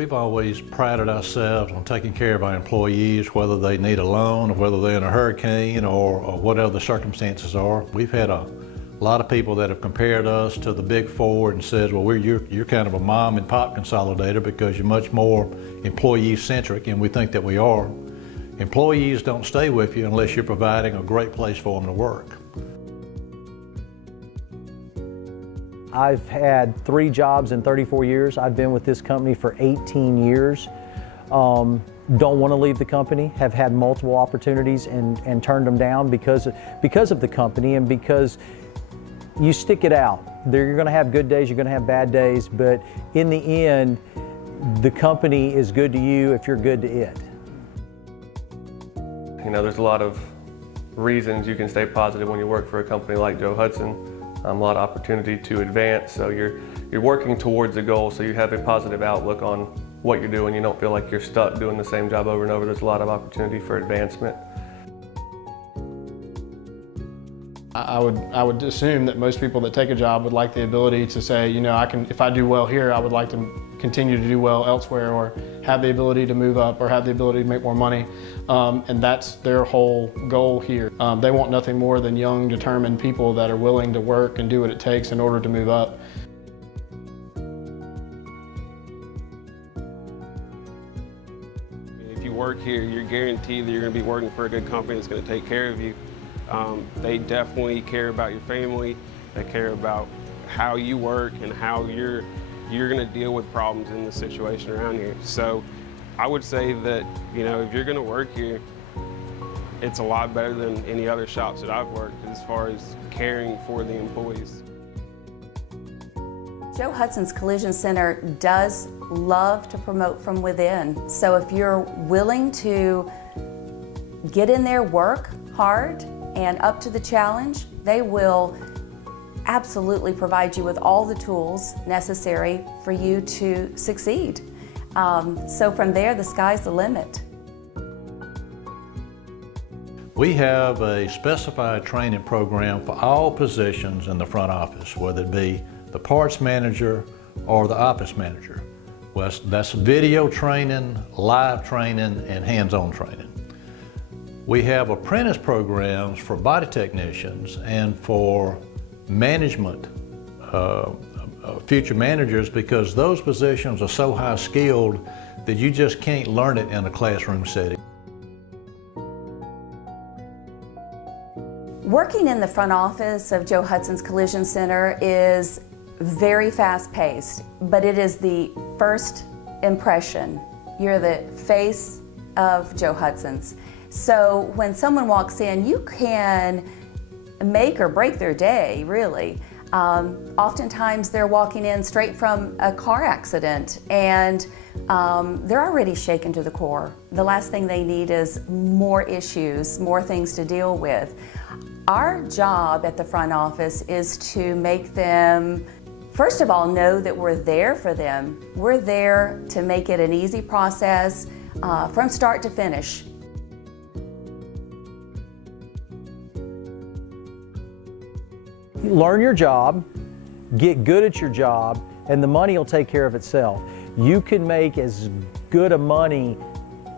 we've always prided ourselves on taking care of our employees, whether they need a loan or whether they're in a hurricane or whatever the circumstances are. We've had a lot of people that have compared us to the big four and says, well, you're kind of a mom and pop consolidator because you're much more employee centric, and we think that we are. Employees don't stay with you unless you're providing a great place for them to work. I've had 3 jobs in 34 years. I've been with this company for 18 years. Don't want to leave the company, have had multiple opportunities and turned them down because of the company and because you stick it out. You're going to have good days, you're going to have bad days, but in the end, the company is good to you if you're good to it. You know, there's a lot of reasons you can stay positive when you work for a company like Joe Hudson. A lot of opportunity to advance, so you're working towards a goal, so you have a positive outlook on what you're doing. You don't feel like you're stuck doing the same job over and over. There's a lot of opportunity for advancement. I would assume that most people that take a job would like the ability to say, you know, if I do well here, I would like to continue to do well elsewhere, or have the ability to move up, or have the ability to make more money. And that's their whole goal here. They want nothing more than young, determined people that are willing to work and do what it takes in order to move up. If you work here, you're guaranteed that you're going to be working for a good company that's going to take care of you. They definitely care about your family. They care about how you work and how you're going to deal with problems in the situation around here. So I would say that, you know, if you're going to work here, it's a lot better than any other shops that I've worked as far as caring for the employees. Joe Hudson's Collision Center does love to promote from within. So if you're willing to get in there, work hard, and up to the challenge, they will absolutely provide you with all the tools necessary for you to succeed. So from there, the sky's the limit. We have a specified training program for all positions in the front office, whether it be the parts manager or the office manager. Well, that's video training, live training, and hands-on training. We have apprentice programs for body technicians and for management, future managers, because those positions are so high skilled that you just can't learn it in a classroom setting. Working in the front office of Joe Hudson's Collision Center is very fast-paced, but it is the first impression. You're the face of Joe Hudson's. So when someone walks in, you can make or break their day, really. Oftentimes they're walking in straight from a car accident and they're already shaken to the core. The last thing they need is more issues, more things to deal with. Our job at the front office is to make them, first of all, know that we're there for them. We're there to make it an easy process from start to finish. Learn your job, get good at your job, and the money will take care of itself. You can make as good a money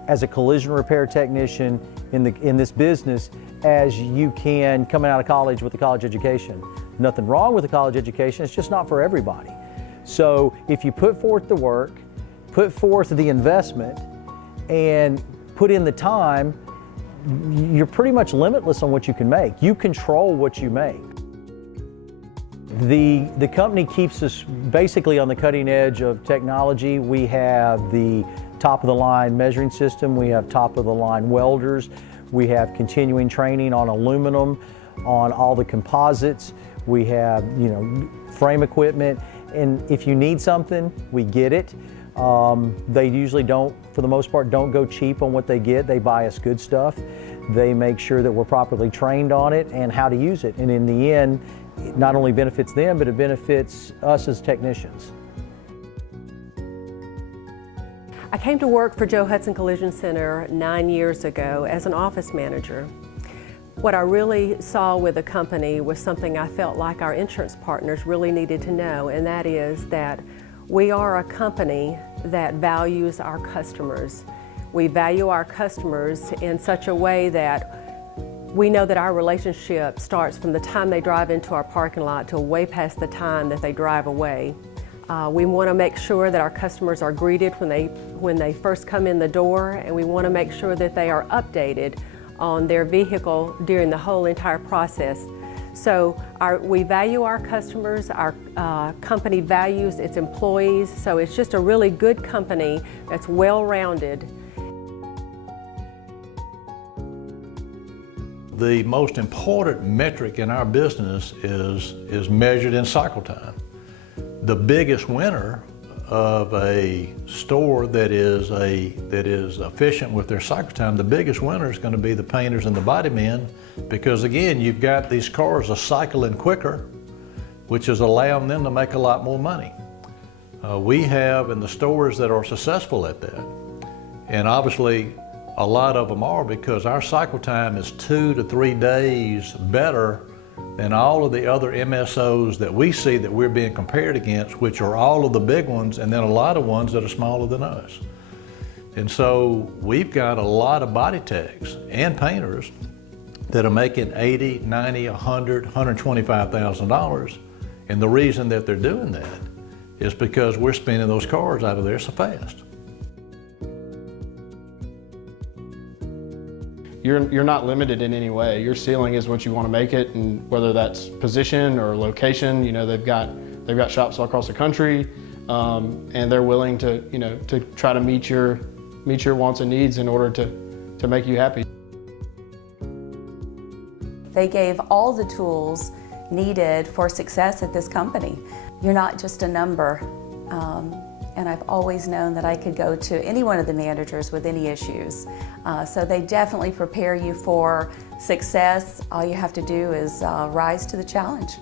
as a collision repair technician in this business as you can coming out of college with a college education. Nothing wrong with a college education, it's just not for everybody. So if you put forth the work, put forth the investment, and put in the time, you're pretty much limitless on what you can make. You control what you make. The company keeps us basically on the cutting edge of technology. We have the top of the line measuring system, we have top of the line welders, we have continuing training on aluminum, on all the composites, we have, you know, frame equipment, and if you need something, we get it. They usually don't, for the most part, don't go cheap on what they get. They buy us good stuff. They make sure that we're properly trained on it and how to use it, and in the end, it not only benefits them, but it benefits us as technicians. I came to work for Joe Hudson Collision Center 9 years ago as an office manager. What I really saw with the company was something I felt like our insurance partners really needed to know, and that is that we are a company that values our customers. We value our customers in such a way that we know that our relationship starts from the time they drive into our parking lot till way past the time that they drive away. We want to make sure that our customers are greeted when they first come in the door, and we want to make sure that they are updated on their vehicle during the whole entire process. So we value our customers, our company values its employees, so it's just a really good company that's well-rounded. The most important metric in our business is measured in cycle time. The biggest winner of a store that is efficient with their cycle time, the biggest winner is going to be the painters and the body men, because again, you've got these cars cycling quicker, which is allowing them to make a lot more money. We have in the stores that are successful at that, and obviously a lot of them are, because our cycle time is 2 to 3 days better than all of the other MSOs that we see that we're being compared against, which are all of the big ones and then a lot of ones that are smaller than us. And so we've got a lot of body techs and painters that are making $80,000, $90,000, $100,000, $125,000. And the reason that they're doing that is because we're spinning those cars out of there so fast. You're not limited in any way. Your ceiling is what you want to make it, and whether that's position or location, they've got shops all across the country, and they're willing to to try to meet your wants and needs in order to make you happy. They gave all the tools needed for success at this company. You're not just a number. And I've always known that I could go to any one of the managers with any issues. So they definitely prepare you for success. All you have to do is rise to the challenge.